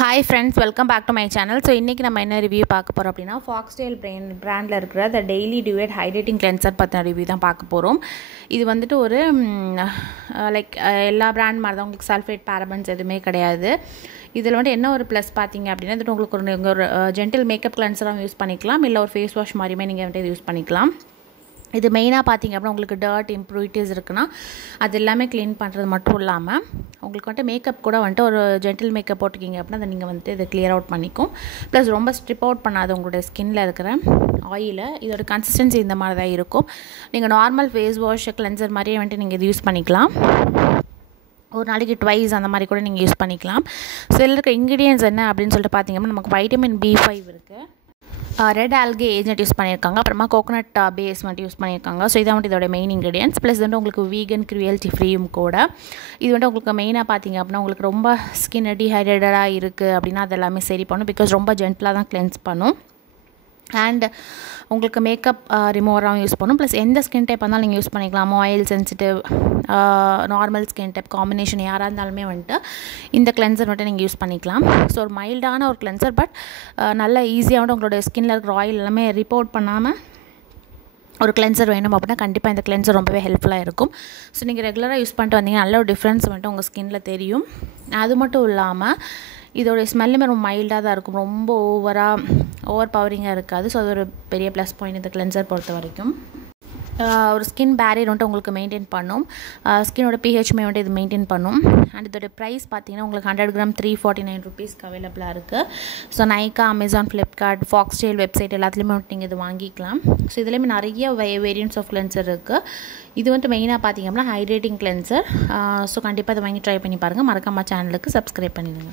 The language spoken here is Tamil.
Hi friends, welcome back to my channel. So இன்னைக்கு நம்ம என்ன ரிவ்யூ பார்க்க போறோம் அப்படினா Foxtail பிராண்ட்ல இருக்கிற the daily duet hydrating cleanser பத்தின ரிவ்யூ தான் பார்க்க போறோம். இது வந்துட்டு ஒரு லைக் எல்லா பிராண்ட் மாதிரி தான், உங்களுக்கு சல்ஃபேட் பாராபன்ஸ் எதுவுமே கிடையாது. இதில் வந்து என்ன ஒரு ப்ளஸ் பார்த்தீங்க அப்படின்னா இது உங்களுக்கு ஒரு ஜென்டில் மேக்கப் கிளென்சராகவும் யூஸ் பண்ணிக்கலாம், இல்லை ஒரு ஃபேஸ் வாஷ் மாதிரியுமே நீங்கள் வந்துட்டு இது யூஸ் பண்ணிக்கலாம். இது மெயினாக பார்த்தீங்க அப்படின்னா உங்களுக்கு டர்ட் இம்ப்யூரிட்டிஸ் இருக்குன்னா அது எல்லாமே க்ளீன் பண்ணுறது மட்டும் இல்லாமல் உங்களுக்கு வந்துட்டு மேக்கப் கூட வந்துட்டு ஒரு ஜென்டில் மேக்கப் போட்டுக்கிங்க அப்படின்னா அதை நீங்கள் வந்துட்டு இதை கிளியர் அவுட் பண்ணிக்கும். ப்ளஸ் ரொம்ப ஸ்ட்ரிப் அவுட் பண்ணாது உங்களுடைய ஸ்கின்னில் இருக்கிற ஆயிலை. இதோட கன்சிஸ்டன்சி இந்த மாதிரி தான் இருக்கும். நீங்கள் நார்மல் ஃபேஸ் வாஷ் கிளென்சர் மாதிரியே வந்துட்டு நீங்கள் இது யூஸ் பண்ணிக்கலாம். ஒரு நாளைக்கு ட்வைஸ் அந்த மாதிரி கூட நீங்கள் யூஸ் பண்ணிக்கலாம். ஸோ இதில் இருக்க இன்க்ரீடியன்ஸ் என்ன அப்படின்னு சொல்லிட்டு பார்த்தீங்கன்னா நமக்கு வைட்டமின் B5 இருக்குது, ரெட் ஆல்கே ஏஜென்ட் யூஸ் பண்ணியிருக்காங்க, அப்புறமா கோகோனட் பேஸ் வந்துட்டு யூஸ் பண்ணியிருக்காங்க. ஸோ இதான் வந்துட்டு இதோட மெயின் இன்க்ரீடியன்ஸ். ப்ளஸ் வந்துட்டு உங்களுக்கு வீகன் க்ரூயல்ட்டி ஃப்ரீயும் கூட. இது வந்துட்டு உங்களுக்கு மெயினாக பார்த்தீங்க அப்படின்னா உங்களுக்கு ரொம்ப ஸ்கின் டீஹைட்ரேட்டடாக இருக்குது அப்படின்னா அது எல்லாமே சரி பண்ணும். பிகாஸ் ரொம்ப ஜென்டலாக தான் கிளென்ஸ் பண்ணும். அண்ட் உங்களுக்கு மேக்கப் ரிமூவராகவும் யூஸ் பண்ணும். ப்ளஸ் எந்த ஸ்கின் டைப் இருந்தாலும் நீங்கள் யூஸ் பண்ணிக்கலாம். Oil sensitive, normal skin type combination யாராக இருந்தாலுமே வந்துட்டு இந்த கிளென்சர் வந்துட்டு நீங்கள் யூஸ் பண்ணிக்கலாம். ஸோ ஒரு மைல்டான ஒரு கிளென்சர், பட் நல்ல ஈஸியாக வந்துட்டு உங்களோட ஸ்கின்னில் இருக்கிற ஆயில் எல்லாமே ரிப்போர்ட் பண்ணாமல் ஒரு கிளென்சர் வேணும் அப்படின்னா கண்டிப்பாக இந்த கிளென்சர் ரொம்பவே ஹெல்ப்ஃபுல்லாக இருக்கும். ஸோ நீங்கள் ரெகுலராக யூஸ் பண்ணிட்டு வந்தீங்கன்னா நல்ல ஒரு டிஃப்ரென்ஸ் வந்துட்டு உங்கள் ஸ்கின்னில் தெரியும். அது மட்டும் இல்லாமல் இதோடைய ஸ்மெல்லுமே ரொம்ப மைல்டாக தான் இருக்கும், ரொம்ப ஓவர் பவரிங்காக இருக்காது. ஸோ அது ஒரு பெரிய ப்ளஸ் பாயிண்ட் இந்த கிளென்சர் பொறுத்த வரைக்கும். ஒரு ஸ்கின் பேரியர் வந்துட்டு உங்களுக்கு மெயின்டைன் பண்ணும், ஸ்கின்னோட பிஹெச்மே வந்துட்டு இது மெயின்டைன் பண்ணும். அண்ட் இதோட ப்ரைஸ் பார்த்தீங்கன்னா உங்களுக்கு 100 கிராம் 349 ருபீஸ்க்கு அவைலபிளாக இருக்குது. So Nykaa, Amazon, Flipkart, foxtail website எல்லாத்துலேயுமே வந்துட்டு நீங்கள் இது வாங்கிக்கலாம். ஸோ இதுலேயுமே நிறைய வேரியன்ட்ஸ் ஆஃப் கிளென்சர் இருக்குது. இது வந்துட்டு மெயினாக பார்த்தீங்க அப்படின்னா ஹைட்ரேட்டிங் கிளென்சர். ஸோ கண்டிப்பாக இதை வாங்கி ட்ரை பண்ணி பாருங்கள். மறக்காம சேனலுக்கு சப்ஸ்கிரைப் பண்ணிடுங்க.